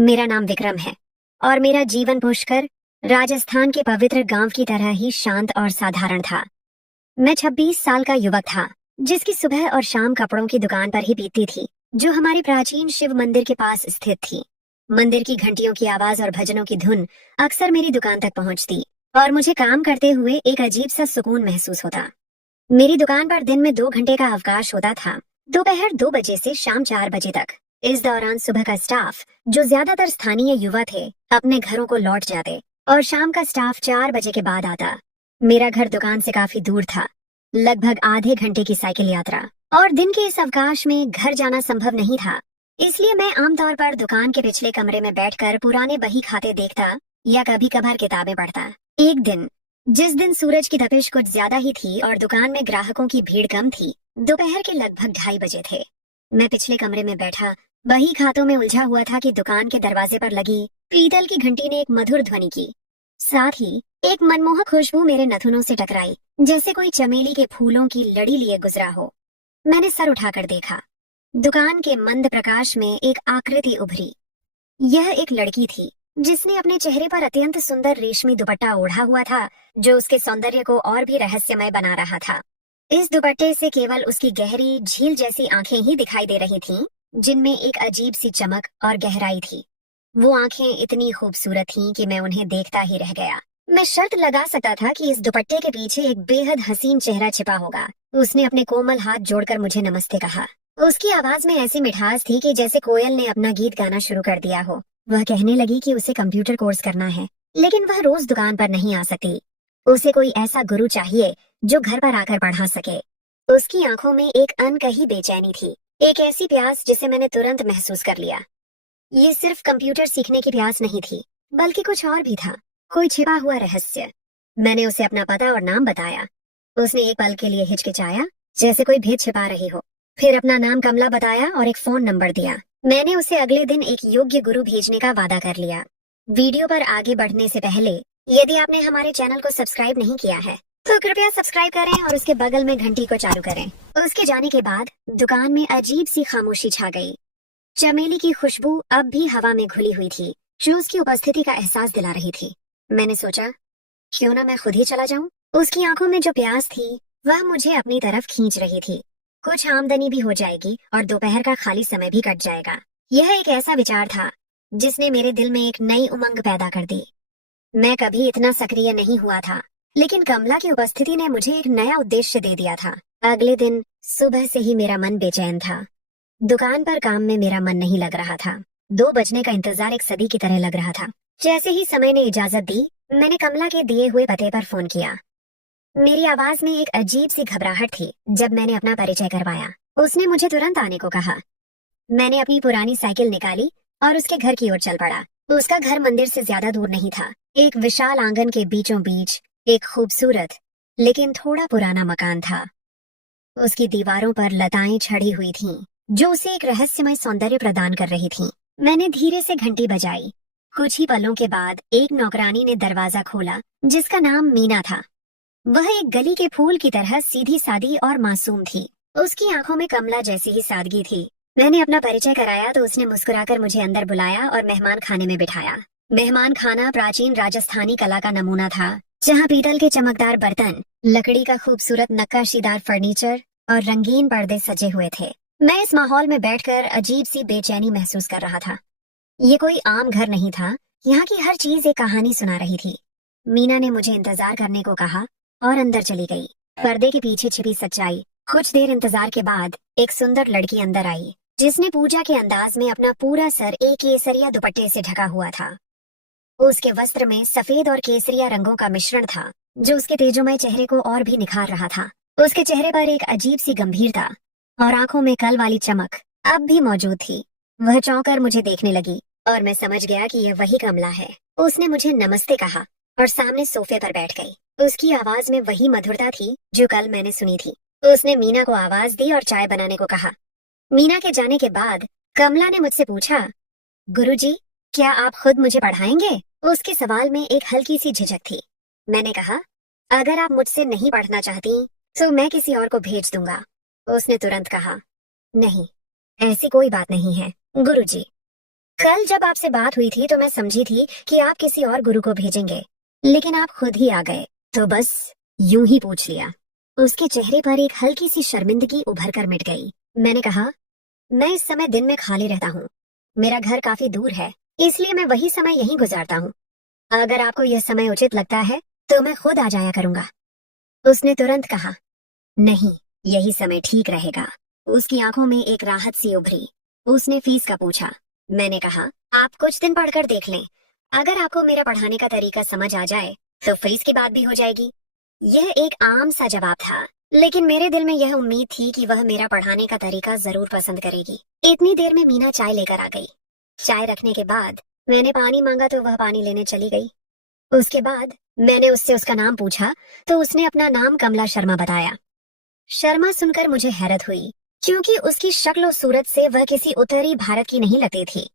मेरा नाम विक्रम है और मेरा जीवन पुष्कर राजस्थान के पवित्र गांव की तरह ही शांत और साधारण था। मैं 26 साल का युवक था, जिसकी सुबह और शाम कपड़ों की दुकान पर ही बीतती थी, जो हमारे प्राचीन शिव मंदिर के पास स्थित थी। मंदिर की घंटियों की आवाज और भजनों की धुन अक्सर मेरी दुकान तक पहुंचती और मुझे काम करते हुए एक अजीब सा सुकून महसूस होता। मेरी दुकान पर दिन में 2 घंटे का अवकाश होता था, दोपहर 2 बजे से शाम 4 बजे तक। इस दौरान सुबह का स्टाफ, जो ज्यादातर स्थानीय युवा थे, अपने घरों को लौट जाते और शाम का स्टाफ 4 बजे के बाद आता। मेरा घर दुकान से काफी दूर था, लगभग आधे घंटे की साइकिल यात्रा, और दिन के इस अवकाश में घर जाना संभव नहीं था। इसलिए मैं आमतौर पर दुकान के पिछले कमरे में बैठकर पुराने बही खाते देखता या कभी कभार किताबें पढ़ता। एक दिन, जिस दिन सूरज की तपिश कुछ ज्यादा ही थी और दुकान में ग्राहकों की भीड़ कम थी, दोपहर के लगभग 2:30 बजे थे। मैं पिछले कमरे में बैठा बही खातों में उलझा हुआ था कि दुकान के दरवाजे पर लगी पीतल की घंटी ने एक मधुर ध्वनि की। साथ ही एक मनमोहक खुशबू मेरे नथुनों से टकराई, जैसे कोई चमेली के फूलों की लड़ी लिए गुजरा हो। मैंने सर उठाकर देखा। दुकान के मंद प्रकाश में एक आकृति उभरी। यह एक लड़की थी, जिसने अपने चेहरे पर अत्यंत सुंदर रेशमी दुपट्टा ओढ़ा हुआ था, जो उसके सौंदर्य को और भी रहस्यमय बना रहा था। इस दुपट्टे से केवल उसकी गहरी झील जैसी आंखें ही दिखाई दे रही थीं, जिनमें एक अजीब सी चमक और गहराई थी। वो आंखें इतनी खूबसूरत थीं कि मैं उन्हें देखता ही रह गया। मैं शर्त लगा सकता था कि इस दुपट्टे के पीछे एक बेहद हसीन चेहरा छिपा होगा। उसने अपने कोमल हाथ जोड़कर मुझे नमस्ते कहा। उसकी आवाज में ऐसी मिठास थी कि जैसे कोयल ने अपना गीत गाना शुरू कर दिया हो। वह कहने लगी कि उसे कंप्यूटर कोर्स करना है, लेकिन वह रोज दुकान पर नहीं आ सकती। उसे कोई ऐसा गुरु चाहिए जो घर पर आकर पढ़ा सके। उसकी आंखों में एक अनकही बेचैनी थी, एक ऐसी प्यास जिसे मैंने तुरंत महसूस कर लिया। ये सिर्फ कंप्यूटर सीखने की प्यास नहीं थी, बल्कि कुछ और भी था, कोई छिपा हुआ रहस्य। मैंने उसे अपना पता और नाम बताया। उसने एक पल के लिए हिचकिचाया, जैसे कोई भेद छिपा रही हो। फिर अपना नाम कमला बताया और एक फोन नंबर दिया। मैंने उसे अगले दिन एक योग्य गुरु भेजने का वादा कर लिया। वीडियो पर आगे बढ़ने से पहले, यदि आपने हमारे चैनल को सब्सक्राइब नहीं किया है, तो कृपया सब्सक्राइब करें और उसके बगल में घंटी को चालू करें। उसके जाने के बाद दुकान में अजीब सी खामोशी छा गई। चमेली की खुशबू अब भी हवा में घुली हुई थी, जो उसकी उपस्थिति का एहसास दिला रही थी। मैंने सोचा, क्यों ना मैं खुद ही चला जाऊं। उसकी आंखों में जो प्यास थी, वह मुझे अपनी तरफ खींच रही थी। कुछ आमदनी भी हो जाएगी और दोपहर का खाली समय भी कट जाएगा। यह एक ऐसा विचार था जिसने मेरे दिल में एक नई उमंग पैदा कर दी। मैं कभी इतना सक्रिय नहीं हुआ था, लेकिन कमला की उपस्थिति ने मुझे एक नया उद्देश्य दे दिया था। अगले दिन सुबह से ही मेरा मन बेचैन था। दुकान पर काम में मेरा मन नहीं लग रहा था। 2 बजने का इंतजार एक सदी की तरह लग रहा था। जैसे ही समय ने इजाजत दी, मैंने कमला के दिए हुए पते पर फोन किया। मेरी आवाज में एक अजीब सी घबराहट थी जब मैंने अपना परिचय करवाया। उसने मुझे तुरंत आने को कहा। मैंने अपनी पुरानी साइकिल निकाली और उसके घर की ओर चल पड़ा। उसका घर मंदिर से ज्यादा दूर नहीं था। एक विशाल आंगन के बीचों बीच एक खूबसूरत लेकिन थोड़ा पुराना मकान था। उसकी दीवारों पर लताएं छड़ी हुई थीं, जो उसे एक रहस्यमय सौंदर्य प्रदान कर रही थीं। मैंने धीरे से घंटी बजाई। कुछ ही पलों के बाद एक नौकरानी ने दरवाजा खोला, जिसका नाम मीना था। वह एक गली के फूल की तरह सीधी सादी और मासूम थी। उसकी आंखों में कमला जैसी ही सादगी थी। मैंने अपना परिचय कराया तो उसने मुस्कुराकर मुझे अंदर बुलाया और मेहमान खाने में बिठाया। मेहमान खाना प्राचीन राजस्थानी कला का नमूना था, जहाँ पीतल के चमकदार बर्तन, लकड़ी का खूबसूरत नक्काशीदार फर्नीचर और रंगीन पर्दे सजे हुए थे। मैं इस माहौल में बैठकर अजीब सी बेचैनी महसूस कर रहा था। ये कोई आम घर नहीं था, यहाँ की हर चीज एक कहानी सुना रही थी। मीना ने मुझे इंतजार करने को कहा और अंदर चली गई। पर्दे के पीछे छिपी सच्चाई। कुछ देर इंतजार के बाद एक सुंदर लड़की अंदर आई, जिसने पूजा के अंदाज में अपना पूरा सर एक केसरिया दुपट्टे से ढका हुआ था। उसके वस्त्र में सफेद और केसरिया रंगों का मिश्रण था, जो उसके तेजोमय चेहरे को और भी निखार रहा था। उसके चेहरे पर एक अजीब सी गंभीरता और आंखों में कल वाली चमक अब भी मौजूद थी। वह चौंक कर मुझे देखने लगी और मैं समझ गया कि यह वही कमला है। उसने मुझे नमस्ते कहा और सामने सोफे पर बैठ गई। उसकी आवाज में वही मधुरता थी जो कल मैंने सुनी थी। उसने मीना को आवाज दी और चाय बनाने को कहा। मीना के जाने के बाद कमला ने मुझसे पूछा, गुरुजी, क्या आप खुद मुझे पढ़ाएंगे? उसके सवाल में एक हल्की सी झिझक थी। मैंने कहा, अगर आप मुझसे नहीं पढ़ना चाहती तो मैं किसी और को भेज दूंगा। उसने तुरंत कहा, नहीं, ऐसी कोई बात नहीं है गुरुजी। कल जब आपसे बात हुई थी तो मैं समझी थी कि आप किसी और गुरु को भेजेंगे, लेकिन आप खुद ही आ गए, तो बस यूं ही पूछ लिया। उसके चेहरे पर एक हल्की सी शर्मिंदगी उभर कर मिट गई। मैंने कहा, मैं इस समय दिन में खाली रहता हूँ। मेरा घर काफी दूर है, इसलिए मैं वही समय यहीं गुजारता हूँ। अगर आपको यह समय उचित लगता है तो मैं खुद आ जाया करूंगा। उसने तुरंत कहा, नहीं, यही समय ठीक रहेगा। उसकी आंखों में एक राहत सी उभरी। उसने फीस का पूछा। मैंने कहा, आप कुछ दिन पढ़कर देख लें। अगर आपको मेरा पढ़ाने का तरीका समझ आ जाए तो फीस की बात भी हो जाएगी। यह एक आम सा जवाब था, लेकिन मेरे दिल में यह उम्मीद थी कि वह मेरा पढ़ाने का तरीका जरूर पसंद करेगी। इतनी देर में मीना चाय लेकर आ गई। चाय रखने के बाद मैंने पानी मांगा तो वह पानी लेने चली गई। उसके बाद मैंने उससे उसका नाम पूछा तो उसने अपना नाम कमला शर्मा बताया। शर्मा सुनकर मुझे हैरत हुई, क्योंकि उसकी शक्ल और सूरत से वह किसी उत्तरी भारत की नहीं लगती थी।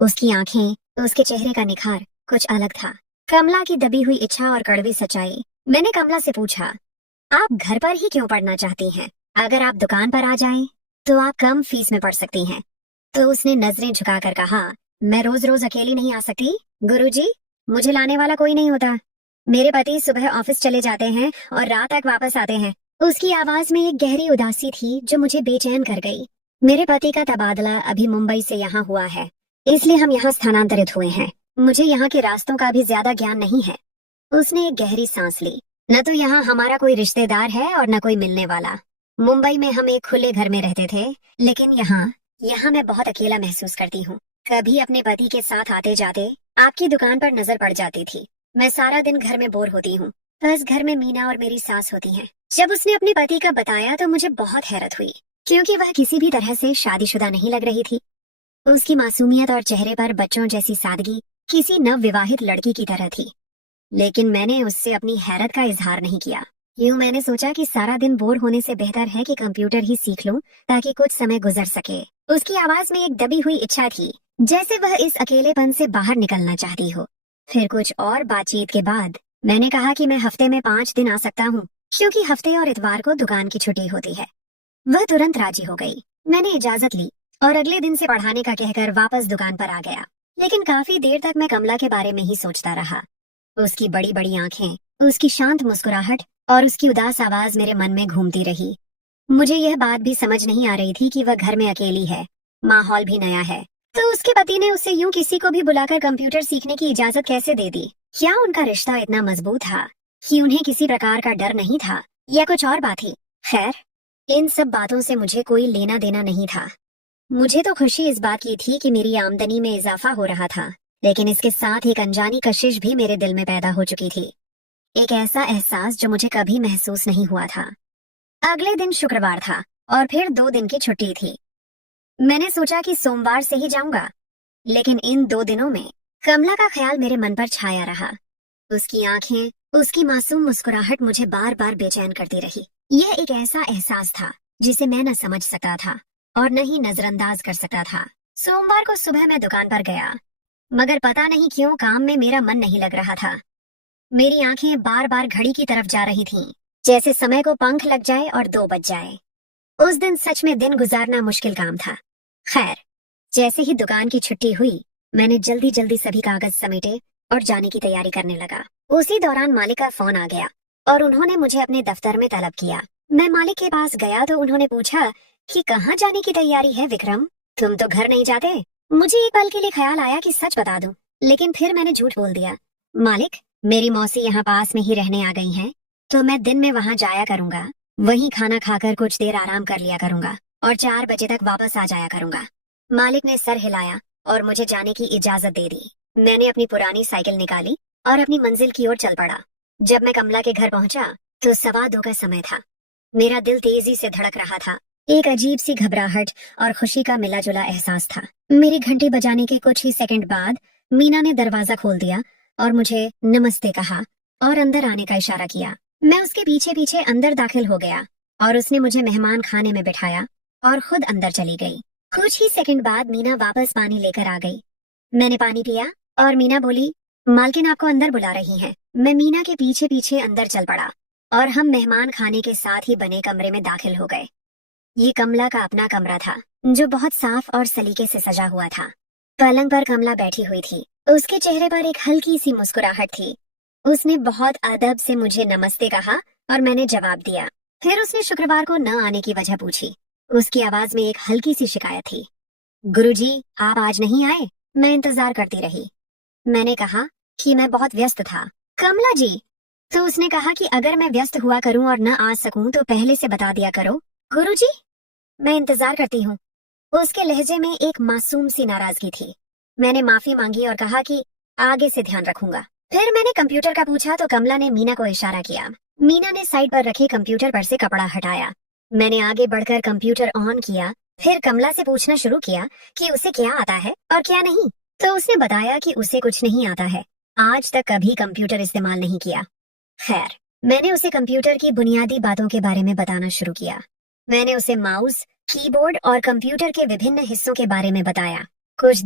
उसकी आंखें, उसके चेहरे का निखार कुछ अलग था। कमला की दबी हुई इच्छा और कड़वी सच्चाई। मैंने कमला से पूछा, आप घर पर ही क्यों पढ़ना चाहती हैं? अगर आप दुकान पर आ जाएं, तो आप कम फीस में पढ़ सकती हैं। तो उसने नजरें झुकाकर कहा, मैं रोज रोज अकेली नहीं आ सकती गुरुजी, मुझे लाने वाला कोई नहीं होता। मेरे पति सुबह ऑफिस चले जाते हैं और रात तक वापस आते हैं। उसकी आवाज में एक गहरी उदासी थी जो मुझे बेचैन कर गई। मेरे पति का तबादला अभी मुंबई से यहाँ हुआ है, इसलिए हम यहाँ स्थानांतरित हुए हैं। मुझे यहाँ के रास्तों का भी ज्यादा ज्ञान नहीं है। उसने एक गहरी सांस ली। न तो यहाँ हमारा कोई रिश्तेदार है और न कोई मिलने वाला। मुंबई में हम एक खुले घर में रहते थे, लेकिन यहाँ यहाँ मैं बहुत अकेला महसूस करती हूँ। कभी अपने पति के साथ आते जाते आपकी दुकान पर नजर पड़ जाती थी। मैं सारा दिन घर में बोर होती हूँ। बस घर में मीना और मेरी सास होती हैं। जब उसने अपने पति का बताया तो मुझे बहुत हैरत हुई, क्योंकि वह किसी भी तरह से शादीशुदा नहीं लग रही थी। उसकी मासूमियत और चेहरे पर बच्चों जैसी सादगी किसी नव विवाहित लड़की की तरह थी। लेकिन मैंने उससे अपनी हैरत का इजहार नहीं किया। यूं मैंने सोचा कि सारा दिन बोर होने से बेहतर है कि कंप्यूटर ही सीख लूं, ताकि कुछ समय गुजर सके। उसकी आवाज में एक दबी हुई इच्छा थी, जैसे वह इस अकेलेपन से बाहर निकलना चाहती हो। फिर कुछ और बातचीत के बाद मैंने कहा कि मैं हफ्ते में 5 दिन आ सकता हूँ, क्योंकि हफ्ते और इतवार को दुकान की छुट्टी होती है। वह तुरंत राजी हो गई। मैंने इजाजत ली और अगले दिन से पढ़ाने का कहकर वापस दुकान पर आ गया। लेकिन काफी देर तक मैं कमला के बारे में ही सोचता रहा। उसकी बड़ी बड़ी आंखें, उसकी शांत मुस्कुराहट और उसकी उदास आवाज मेरे मन में घूमती रही। मुझे यह बात भी समझ नहीं आ रही थी कि वह घर में अकेली है, माहौल भी नया है, तो उसके पति ने उसे यूं किसी को भी बुलाकर कंप्यूटर सीखने की इजाजत कैसे दे दी? क्या उनका रिश्ता इतना मजबूत था कि उन्हें किसी प्रकार का डर नहीं था, या कुछ और बात थी? खैर, इन सब बातों से मुझे कोई लेना देना नहीं था। मुझे तो खुशी इस बात की थी कि मेरी आमदनी में इजाफा हो रहा था, लेकिन इसके साथ एक अनजानी कशिश भी मेरे दिल में पैदा हो चुकी थी। एक ऐसा एहसास जो मुझे कभी महसूस नहीं हुआ था। अगले दिन शुक्रवार था और फिर 2 दिन की छुट्टी थी। मैंने सोचा कि सोमवार से ही जाऊंगा, लेकिन इन 2 दिनों में कमला का ख्याल मेरे मन पर छाया रहा। उसकी आंखें, उसकी मासूम मुस्कुराहट मुझे बार बार बेचैन करती रही। यह एक ऐसा एहसास था जिसे मैं न समझ सकता था और न ही नजरअंदाज कर सकता था। सोमवार को सुबह मैं दुकान पर गया, मगर पता नहीं क्यों काम में मेरा मन नहीं लग रहा था। मेरी आंखें बार बार घड़ी की तरफ जा रही थीं, जैसे समय को पंख लग जाए और 2 बज जाए। उस दिन सच में दिन गुजारना मुश्किल काम था। खैर, जैसे ही दुकान की छुट्टी हुई, मैंने जल्दी जल्दी सभी कागज समेटे और जाने की तैयारी करने लगा। उसी दौरान मालिक का फोन आ गया और उन्होंने मुझे अपने दफ्तर में तलब किया। मैं मालिक के पास गया तो उन्होंने पूछा कि कहाँ जाने की तैयारी है विक्रम? तुम तो घर नहीं जाते। मुझे एक पल के लिए ख्याल आया कि सच बता दूं, लेकिन फिर मैंने झूठ बोल दिया। मालिक, मेरी मौसी यहाँ पास में ही रहने आ गई हैं, तो मैं दिन में वहाँ जाया करूंगा। वहीं खाना खाकर कुछ देर आराम कर लिया करूंगा और 4 बजे तक वापस आ जाया करूंगा। मालिक ने सर हिलाया और मुझे जाने की इजाजत दे दी। मैंने अपनी पुरानी साइकिल निकाली और अपनी मंजिल की ओर चल पड़ा। जब मैं कमला के घर पहुंचा तो 2:15 का समय था। मेरा दिल तेजी से धड़क रहा था। एक अजीब सी घबराहट और खुशी का मिला जुला एहसास था। मेरी घंटी बजाने के कुछ ही सेकंड बाद मीना ने दरवाजा खोल दिया और मुझे नमस्ते कहा और अंदर आने का इशारा किया। मैं उसके पीछे पीछे अंदर दाखिल हो गया और उसने मुझे मेहमान खाने में बिठाया और खुद अंदर चली गई। कुछ ही सेकंड बाद मीना वापस पानी लेकर आ गई। मैंने पानी पिया और मीना बोली, मालकिन आपको अंदर बुला रही हैं। मैं मीना के पीछे पीछे अंदर चल पड़ा और हम मेहमान खाने के साथ ही बने कमरे में दाखिल हो गए। ये कमला का अपना कमरा था, जो बहुत साफ और सलीके से सजा हुआ था। पलंग पर कमला बैठी हुई थी। उसके चेहरे पर एक हल्की सी मुस्कुराहट थी। उसने बहुत अदब से मुझे नमस्ते कहा और मैंने जवाब दिया। फिर उसने शुक्रवार को न आने की वजह पूछी। उसकी आवाज में एक हल्की सी शिकायत थी। गुरुजी, आप आज नहीं आए? मैं इंतजार करती रही। मैंने कहा कि मैं बहुत व्यस्त था। कमला जी, तो उसने कहा कि अगर मैं व्यस्त हुआ करूं और न आ सकूं तो पहले से बता दिया करो। गुरुजी, मैं इंतजार करती हूँ। उसके लहजे में एक मासूम सी नाराजगी थी। मैंने माफी मांगी और कहा कि आगे से ध्यान रखूंगा। फिर मैंने कंप्यूटर का पूछा तो कमला ने मीना को इशारा किया। मीना ने साइड पर रखे कंप्यूटर पर से कपड़ा हटाया। मैंने आगे बढ़कर कंप्यूटर ऑन किया। फिर कमला से पूछना शुरू किया कि उसे क्या आता है और क्या नहीं। तो उसने बताया कि उसे कुछ नहीं आता है। आज तक कभी कंप्यूटर इस्तेमाल नहीं किया। खैर, मैंने उसे कंप्यूटर की बुनियादी बातों के बारे में बताना शुरू किया। मैंने उसे माउस, कीबोर्ड और कंप्यूटर के विभिन्न हिस्सों के बारे में बताया। कुछ